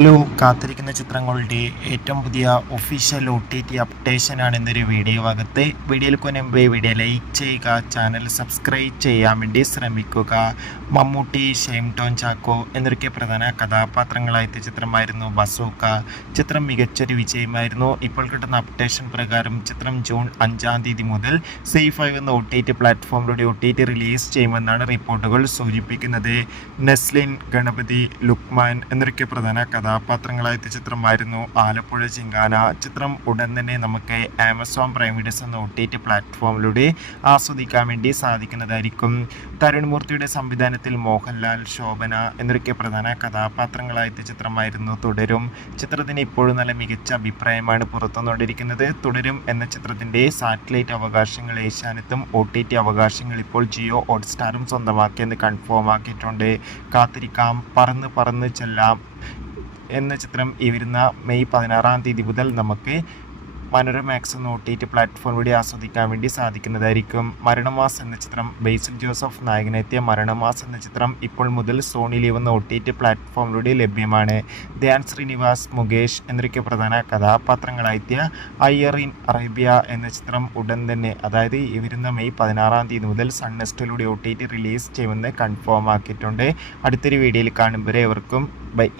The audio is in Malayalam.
ഹലോ, കാത്തിരിക്കുന്ന ചിത്രങ്ങളുടെ ഏറ്റവും പുതിയ ഒഫീഷ്യൽ OTT അപ്ഡേഷനാണ് എന്നൊരു വീഡിയോ ഭാഗത്ത്. വീഡിയോയിൽ മുമ്പ് വീഡിയോ ലൈക്ക് ചെയ്യുക, ചാനൽ സബ്സ്ക്രൈബ് ചെയ്യാൻ വേണ്ടി ശ്രമിക്കുക. മമ്മൂട്ടി, ഷൈൻ ടോം ചാക്കോ എന്നൊക്കെ പ്രധാന കഥാപാത്രങ്ങളായ ചിത്രമായിരുന്നു ബസൂക്ക. ചിത്രം മികച്ചൊരു വിജയമായിരുന്നു. ഇപ്പോൾ കിട്ടുന്ന അപ്ഡേഷൻ പ്രകാരം ചിത്രം ജൂൺ 5-ാം തീയതി മുതൽ സി5 എന്ന OTT പ്ലാറ്റ്ഫോമിലൂടെ OTT റിലീസ് ചെയ്യുമെന്നാണ് റിപ്പോർട്ടുകൾ സൂചിപ്പിക്കുന്നത്. നെസ്ലിൻ, ഗണപതി, ലുക്മാൻ എന്നൊക്കെ പ്രധാന കഥാപാത്രങ്ങളായ ചിത്രമായിരുന്നു ആലപ്പുഴ ചിങ്കാന. ചിത്രം ഉടൻ തന്നെ നമുക്ക് ആമസോൺ പ്രൈം വീഡിയോസ് എന്ന OTT പ്ലാറ്റ്ഫോമിലൂടെ ആസ്വദിക്കാൻ വേണ്ടി സാധിക്കുന്നതായിരിക്കും. തരുൺമൂർത്തിയുടെ സംവിധാനത്തിൽ മോഹൻലാൽ, ശോഭന എന്നൊക്കെ പ്രധാന കഥാപാത്രങ്ങളായ ചിത്രമായിരുന്നു തുടരും. ചിത്രത്തിന് ഇപ്പോഴും നല്ല മികച്ച അഭിപ്രായമാണ് പുറത്തുവന്നുകൊണ്ടിരിക്കുന്നത്. തുടരും എന്ന ചിത്രത്തിൻ്റെ സാറ്റലൈറ്റ് അവകാശങ്ങൾ ഏഷ്യാനെറ്റും OTT അവകാശങ്ങൾ ഇപ്പോൾ ജിയോ ഹോട്ട്സ്റ്റാറും സ്വന്തമാക്കിയെന്ന് കൺഫേം ആക്കിയിട്ടുണ്ട്. കാത്തിരിക്കാം. പറന്ന് പറന്ന് ചെല്ലാം എന്ന ചിത്രം ഈ വരുന്ന മെയ് 16-ാം തീയതി മുതൽ നമുക്ക് മനോരമാക്സ് എന്ന OTT പ്ലാറ്റ്ഫോം വഴി ആസ്വദിക്കാൻ വേണ്ടി സാധിക്കുന്നതായിരിക്കും. മരണമാസ് എന്ന ചിത്രം, ബേസിൽ ജോസഫ് നായകനെത്തിയ മരണമാസ് എന്ന ചിത്രം ഇപ്പോൾ മുതൽ സോണി ലീവ് എന്ന OTT പ്ലാറ്റ്ഫോമിലൂടെ ലഭ്യമാണ്. ധ്യാൻ ശ്രീനിവാസ്, മുകേഷ് എന്നൊക്കെ പ്രധാന കഥാപാത്രങ്ങളായെത്തിയ അയ്യർ ഇൻ അറേബ്യ എന്ന ചിത്രം ഉടൻ തന്നെ, അതായത് ഈ വരുന്ന മെയ് 16-ാം തീയതി മുതൽ സൺ നെക്സ്റ്റിലൂടെ OTT റിലീസ് ചെയ്യുമെന്ന് കൺഫേം ആക്കിയിട്ടുണ്ട്. അടുത്തൊരു വീഡിയോയിൽ കാണുമ്പോൾ ഏവർക്കും ബൈ.